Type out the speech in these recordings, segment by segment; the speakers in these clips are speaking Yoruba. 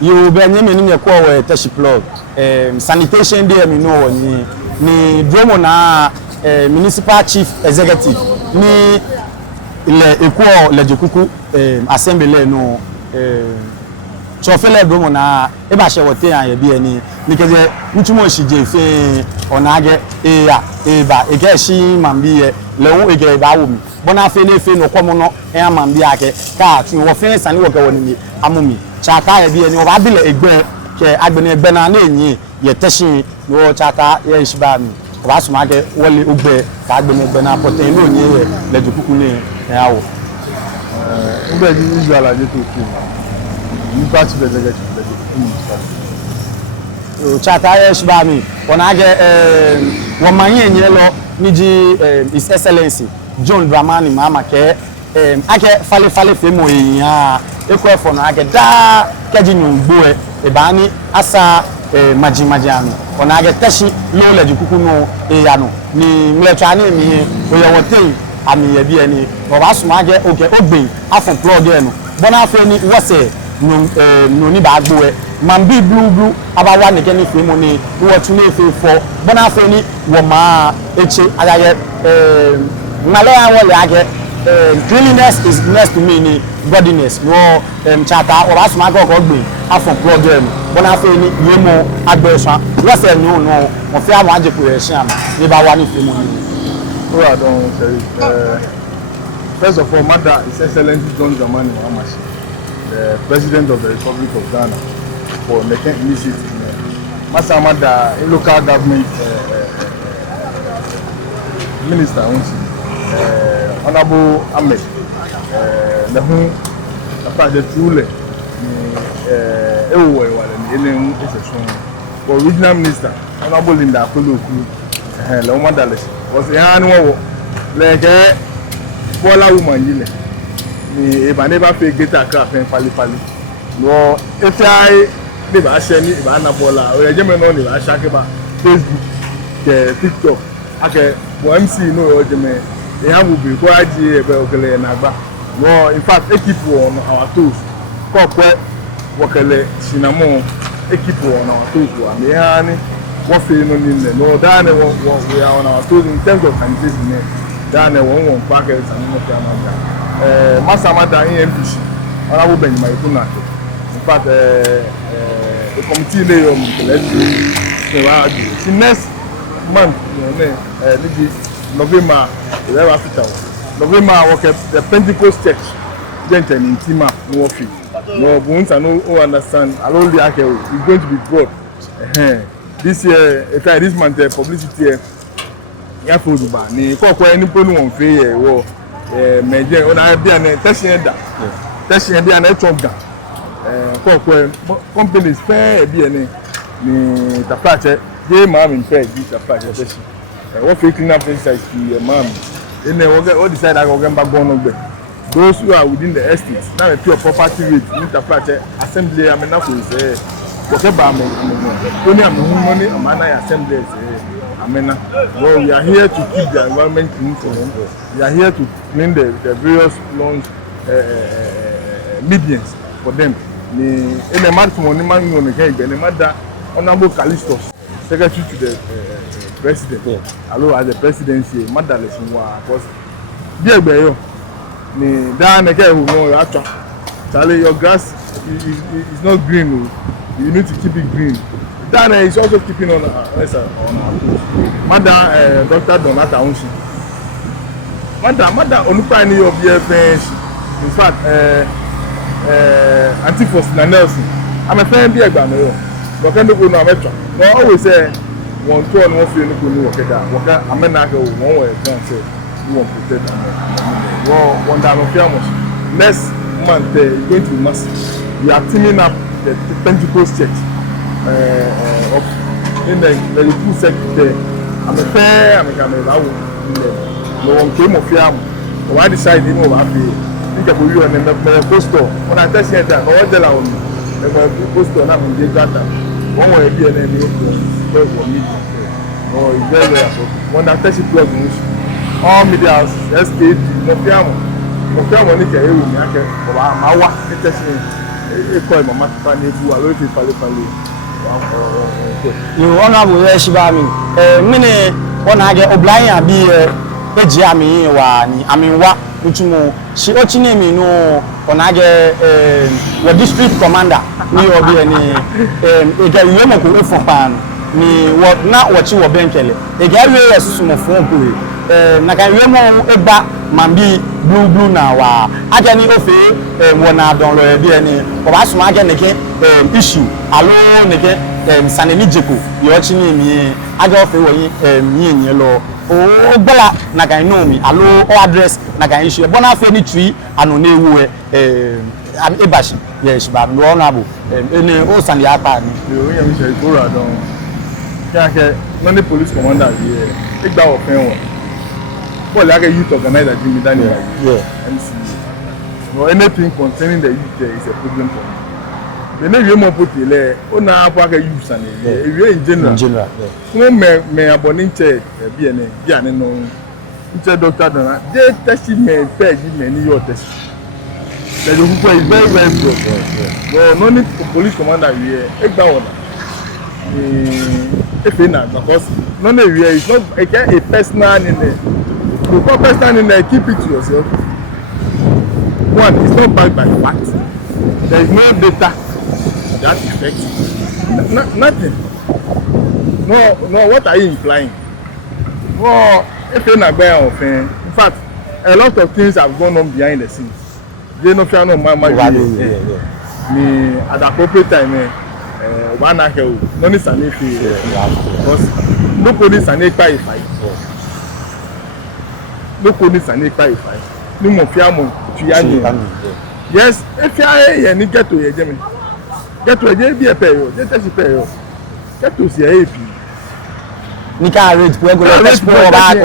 you be nyame ni me call we Teshie plug sanitation there me know ni dromo na municipal chief executive ni Ledzokuku Assembly no chofele dromo na e ba she wote an ye bi ani nikeze ntumo shije fe onage ya ba ege shi mambi ye lewo ege ba wo mi bona fe ne fe no komo no e amambi ake ka tu wo fe sani wo ga woni amomi chata ye bi ani wo ba bile egbe ke agbene egbe na na enyi ye Teshie no chata ye shiba mi wo ba suma ke wole ogbe ka agbene egbe na poten no nyi ye Ledzokuku ni yawo ngbe ni Israel Adjetey Otchwenmah you pass the executive chata ye shiba mi wona ge wo manye nyelo niji His Excellency John Dramani mama ke ake fale femo eyan eko efo no ake da keji nyungbo e ba ni asa maji ami wona age Teshie lo Ledzokuku no eya no ni mletwa ni mi oye woten ami ye bi eni wo ba suma age oge ogbe afon plug e no bona afa ni wose no ni ba gbo e mambi blue abawa ne keni femo ni wo tun e fe fo bona afa ni wo ma eche ayaye ngale awole age cleanliness is next to me ni godliness no chata o ba suma go gbe afon plug e no bona afa ni yemo agbesan wose ni no mo fe awon ajepo e se am ni ba wa ni femo ni I don't say. First of all, Mother His Excellency John Dramani Mahama, the President of the Republic of Ghana, for making initiative. Master Mother, a local government minister, Honorable Ahmed, the whom apart the truly, for regional minister, Honorable Linda Koloku, was a hand like Bola woman yile ni e ba never pay greater craft en pali no if I dey ba share ni ba na Bola o je me no ni ba share ke ba Facebook ke TikTok ake bo MCE no o je me e ha bu ko aji e be okele na gba no in fact keep on our toes ko pe wokele sinamo keep on our toes wa me ha ni what feel no that we are on our toes in terms of sanitation. That one package and no Master Mother in MPC. Honorable Benjamin Ikunake. In fact, the committee layer the next month, November, November work at the Pentecost Church. Gentle in Tima, no fee. No bones and no understand. Alone the Ake is going to be broad. This year, this month, publicity. Ya food ba ni ko ni ponu won fe ye wo meje ona bia na Teshie da na etwonga companies fe bia ni tapache je ma mi fe di tapache Teshie wo fe clean up exercise ki ma mi ene wo decide that go gba gbo no gbe those who are within the estate na pure property rate in tapache assembly amena ko se wo ke ba me oni amu money amana assembly Amena. Well, we are here to keep the environment clean for them. We are here to clean the various launch medians for them. In a month, money man on the game, the mother Honorable Callistus, Secretary to the President. Hello, as the presidency, Mother Lesson was dear Bayo. Dan again, who know after Charlie, your grass is not green. You need to keep it green. Dan is also keeping on our toes. Madam Dr. Donata Onshi. Madam Onupani of BFH. In fact, Anti-Faustina Nelson. I'm a fan of Bagno. But I don't know Metro. I always say, one turn, one feel no work at that. I'm a nago, one way, don't say, you won't protect them. One down of Fiamos. Next month, you're going to be massive. We are teaming up the Pentecost Church. In the Ledzokuku sector, I'm a fair, I'm a no one came of Yam. Why decide him over happy? Think about you and the postal. When I test that, no one tell me. The postal not in the data. One way be an enemy for me. No, it's very well. When I test it, plug all media SKD, no piano. No piano, I can. My work, call mama pani bu alo fi fale. You honorable Yeshibami. Mene ona ge oblayan abi eji ami wa ni aminwa ntumo shi ochine mi no ona ge wo district commander ni obi ni ega yemo ko efo pan ni wo na wo chi wo benkele ega we yesumo fon ko na kan yemo egba mambi blue na wa aja ni ofe wo na don lo bi ni o ba suma aja neke issue alo neke Sanitation yo ochine mi aja ofe wo yin yin lo o gbala na kan no mi alo o address na kan issue bona fe ni tui anu na ewu ebashi yes ba no honorable ene o sani apa ni yo yan mi se gora don ke no ni police commander here igba ofen won for like a youth organizer Jimmy Daniel MCE no anything concerning the youth there is a problem for me the name you mo put ile o na apa ka youth and e in general no me aboni che bi ane no nche doctor don dey test me peg me ni your test the Ledzokuku is very good no need police commander here egba ona because no here is not a personal in there. You put personal in there, keep it to yourself. One, it's not backed by fact. There is no data that affects nothing. No, what are you implying? No, if you're not going off, in fact, a lot of things have gone on behind the scenes. They no fear no my me at the appropriate time, one hour, no need to because no police and fight. No police and fight. No more fear mo yes, if you any get to Germany. Get to a be a period, get to see a AP. Nika rate regular test for back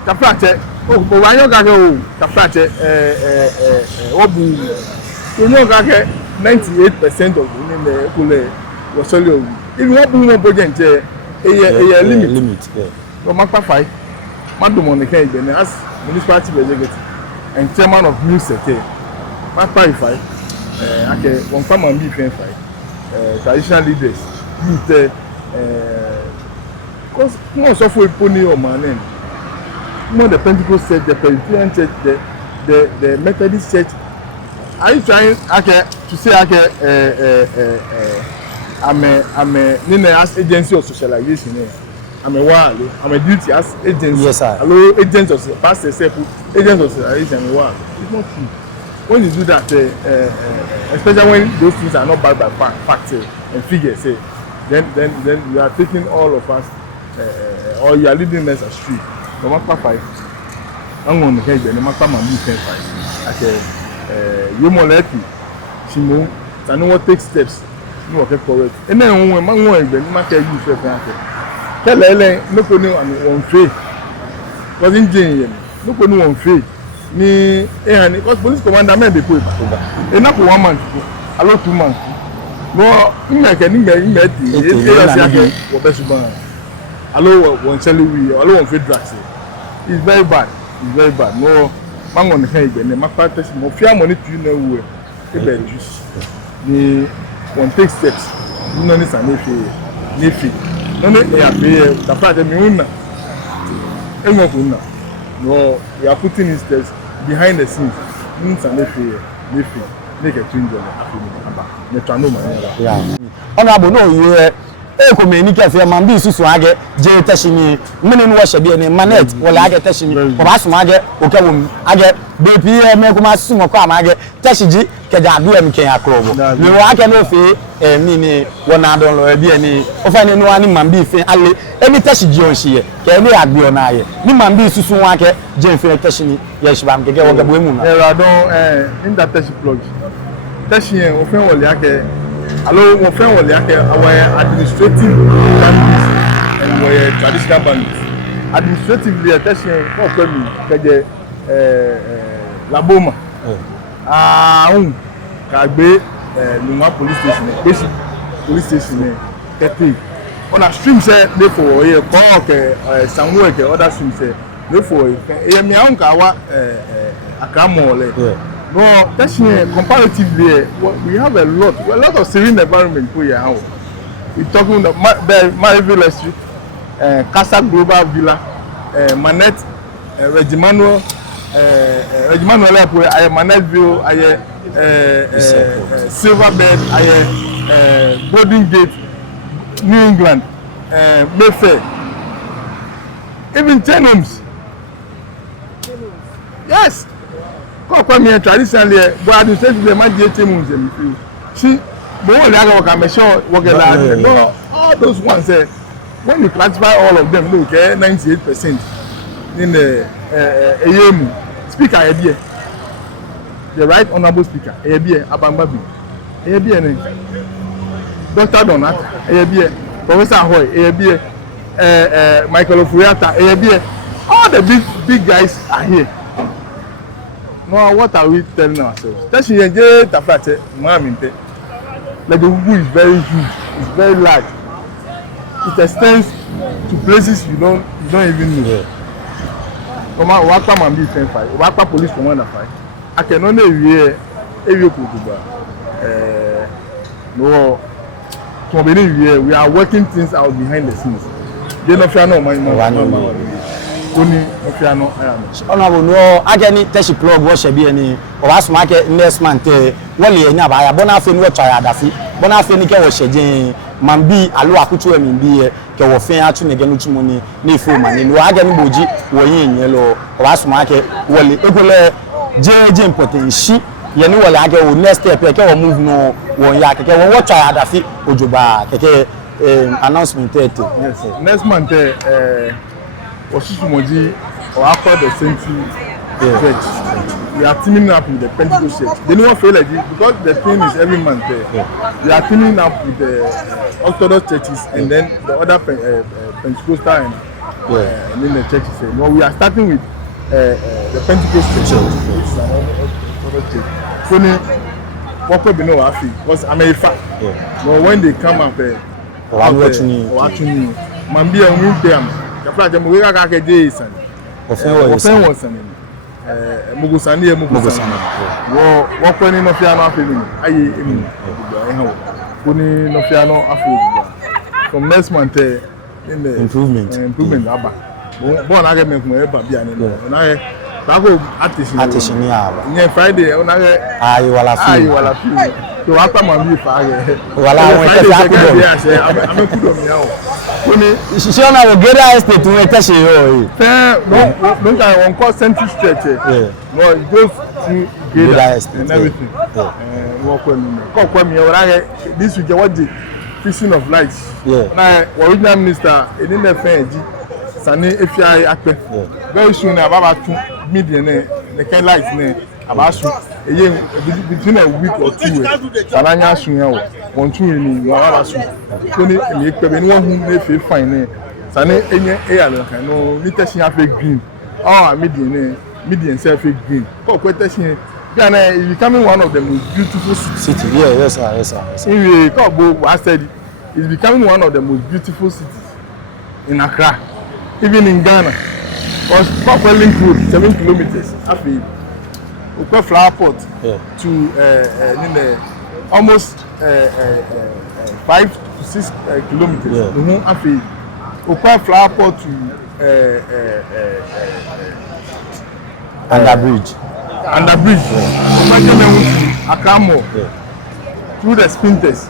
Kapate, oh, why you go Kapate obu. You know 98% of women the kule was solo. If you want more budget a limit. No matter 5. Madam on the case as municipality executive and chairman of New Secretary. Matter 5. Okay, one farm and beef and fight. Traditional leaders, youth, because no software pony or man, more the Pentecost church, the Presbyterian church, the Methodist church. Are you trying, okay, to say, okay, I'm a as agency of socialization. I'm a duty as agency. Yes, sir. Hello, agents of past example, agents of socialization. It's not true. When you do that, especially when those things are not backed by facts and figures, then you are taking all of us, or you are leading us astray. No matter 5, I'm going to head no matter my move 5. Okay, you more likely, Shimo, I know what take steps, no okay correct. And then when my one, then my care you first. Tell Ellen, no one faith. Was in Jane, no one faith. Ni because police commander may be put back. Enough 1 month, a lot 2 months. No, allow one salary, allow one feed drugs. It's very bad. It's very bad. No, man on the head, and my practice more fair money to you know where the one take steps. You know, it's an if no, they are the fact that no, we are putting in steps behind the scenes. Make a change honorable no you communicate for man be susu age je Teshie mene no hye be ne manet wala age Teshie ko ba suma age okawum age BP me ko ma susu ko am age Teshie keja adu am ken akrobo me wa ake no fe mi ni wona don lo bi ani o fa ni no ani man bi fe ale emi Teshie on hye ke ni agbe ona aye ni man bi susu wa ake je fe Teshie ye shibam keke wo gabo emu na era don in that Teshie plug Teshie o fe wole ake allo mo fe wole ake our administrative boundaries and our traditional boundaries administratively Teshie o pe mi keje laboma kagbe Luma police station basic police station Teshie on a stream say dey for here ko Samuel other stream say dey for e mi an ka wa akamo le No, Teshie comparatively, we have a lot of serene environment here. We talking about Maryville Street, Casa Global Villa, Manette, Regimanuel Airport, Manetteville, Silverbed, Golden Gate, New England, Mayfair, even 10 homes. Yes. Come here traditionally, but I do say to the Adjetey Otchwenmah. She, the one that I can sure work no, all those ones. When you classify all of them, look, 98% in the AM speaker idea. The right honorable speaker, ABA Abambabi, ABA, Dr. Donat, ABA, Professor Hoy, ABA, Michael Ofuriata, ABA. All the big guys are here. No, what are we telling ourselves? Teshie Tafate, Maminte. Ledzokuku is very huge, it's very large. It extends to places you don't even know. Come on, Wakpa Mambi 10-5, Wakpa Police Commander 5. I can only hear no, we are working things out behind the scenes. They don't fear no money. Honorable no ageni Teshie plug wo shebi eni o wa so market next month wole enya ba ya bona fe ni wo try adafi bona fe ni ke wo shejin mambi alo akutu emi bi ke wo fe atu ne genu tumo ni na ifo mani no ageni boji wo yin yen lo o wa so market wole ekole jeje important shi ye ni wole age wo next step ke wo move no wo ya ke wo try adafi ojoba ke announcement tete. Yes sir. Next month Osisumoji or after the Century Church, we are teaming up with the Pentecost Church. They don't feel like this because the thing is every month there. We are teaming up with the Orthodox churches and then the other Pentecostal and then the churches. No, we are starting with the Pentecost Church, which is an Orthodox church. So, what we know because I'm a fact. But when they come up, Mambi and move them. The project we are going to do is Mugusani. What when no piano feeling? No piano from next month in the improvement. Born again, my baby, and I Attention, yeah. Friday, you will so after my meal, voilà, I'm she on our greater estate to Teshie. No, I won't call Central Church. No, it goes to greater estate and everything. This week, what the fixing of lights. Now, original minister, in the FNG, Sanitation, very soon, about 2 million, the can lights, about between a week or 2 weeks, Salanya Sunya, 1 2 in Warasu. Tony, anyone who may feel fine, Sane, any air, no, Teshie have a green. Oh, median self green. Teshie, Ghana is becoming one of the most beautiful cities. Yes, sir. In I said, it's becoming one of the most beautiful cities in Accra, even in Ghana. Because Papa Link Road, 7 kilometers. After Ukwe Flower Pot to almost 5 to 6 kilometers. After Ukwe Flower Pot to Underbridge. Akamo through the Spinters,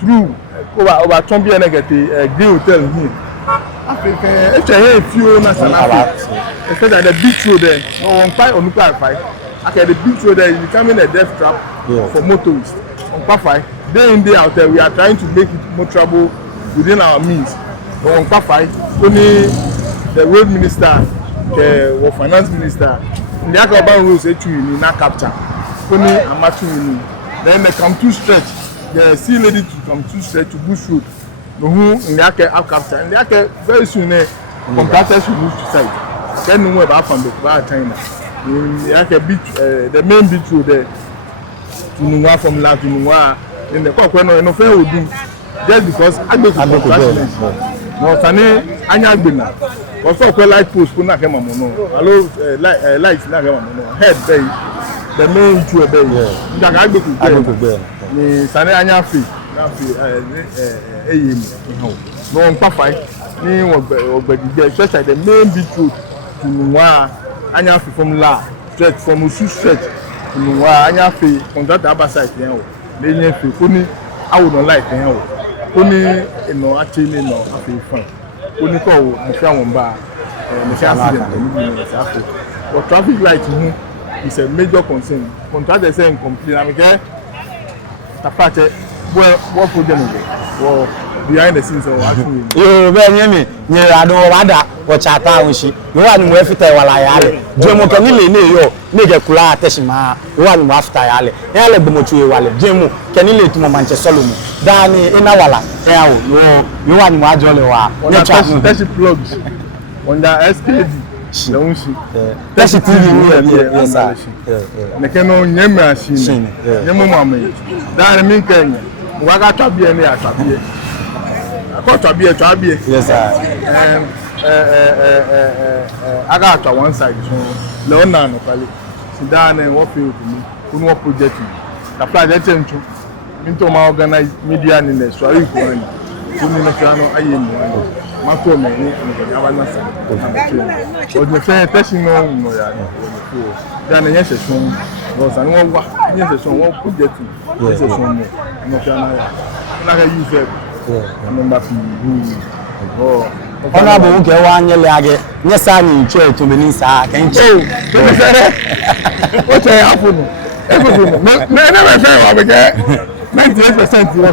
through over Chombi and get a Grey Hotel here. Africa, if I hear a few national especially at the beach road there, no one fight on Nuka 5. Okay, the beach road there is becoming a death trap for motorists. On Pafai, day in day out there, we are trying to make it more trouble within our means. But on Pafai, only the road minister, the finance minister, in the urban rules actually not capture. Only Amatu. Then they come to stretch. The sea lady to come to stretch to Bush Road. No who in the capture. In the very soon, contractors will move to site. Then no more about from the China. The beach, the main beach road there. To Nungwa from La to Nungwa. Then the Otchwenma no fair would do just because I go to congratulations. No, Sane Anyagbina. Also, light post, put not him on no. Hello, lights, not him on no. Head, the main two be nda ka agbe ni sane anya fi na fi eyim no npa fai ni ogbegide especially the main beetroot tunuwa anya fi from la stretch from usu stretch tunuwa anya fi contract abasite yen o le yen fi ko ni awu no like yen o ko ni ino actually no afi fan ko ni ko mo fi awon ba me fi accident ni sa fi but traffic light is a major concern. Contractors say incomplete. I mean, what project is it? Behind the scenes or actually? You be me. You don't wada. What chata unshi. You want to after wala yale. Jemo kanile ne yo. Nige kula Teshie ma. You want to after yale. Yale bomotu wale. Jemo kanile tumo manche solumu. Dani ina wala. Yo. You want to ajole wa. Teshie plugs. On the SKD. Don't she? Teshie TV yes sir. Nekeno nyeme ashini. Nyemo mame. Dan mi Kenya. Waga tabie ni atabie. Akọ tabie. Yes sir. Aga atwa one side so le ona no pale. Sidan wo fi okumi. Kunu wo project. Na project ntu. Into ma organize media ni le so ari ko ani. Kunu na fiano ayemu. Mato me ni aba na sa. O de fe Teshie no ya. Dan yen session. Because I know what yen session wo project. Yes session no fiano ya. Na ga use it. Number oh honorable nke wa nyele age nyesa ni nche to beni sa kan che o che happen everything me never say wa be 98%